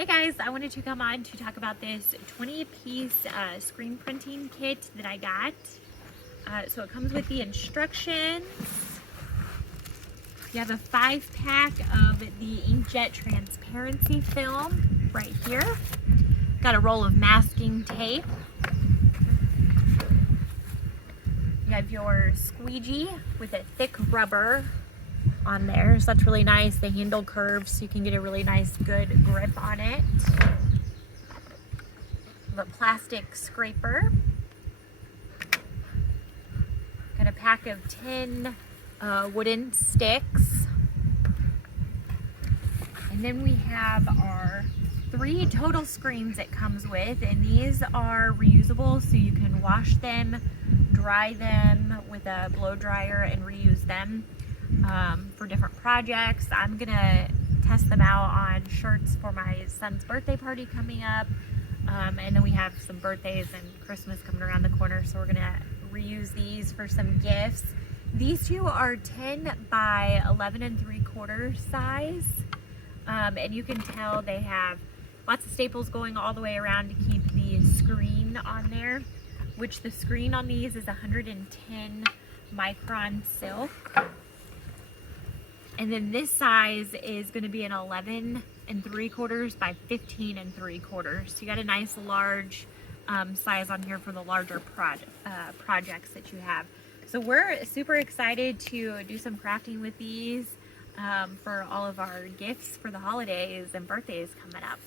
Hey guys, I wanted to come on to talk about this 20-piece screen printing kit that I got. So it comes with the instructions. You have a 5-pack of the INKJET Transparency Film right here. Got a roll of masking tape. You have your squeegee with a thick rubber on there, so that's really nice. The handle curves so you can get a really nice good grip on it. A plastic scraper. Got a pack of 10 wooden sticks. And then we have our 3 total screens it comes with, and these are reusable, so you can wash them, dry them with a blow dryer and reuse them for different projects. I'm gonna test them out on shirts for my son's birthday party coming up, and then we have some birthdays and Christmas coming around the corner, so we're gonna reuse these for some gifts. These two are 10 by 11 3/4 size, and you can tell they have lots of staples going all the way around to keep the screen on there, which the screen on these is 110 micron silk. And then this size is going to be an 11 3/4 by 15 3/4. So you got a nice large size on here for the larger projects that you have. So we're super excited to do some crafting with these for all of our gifts for the holidays and birthdays coming up.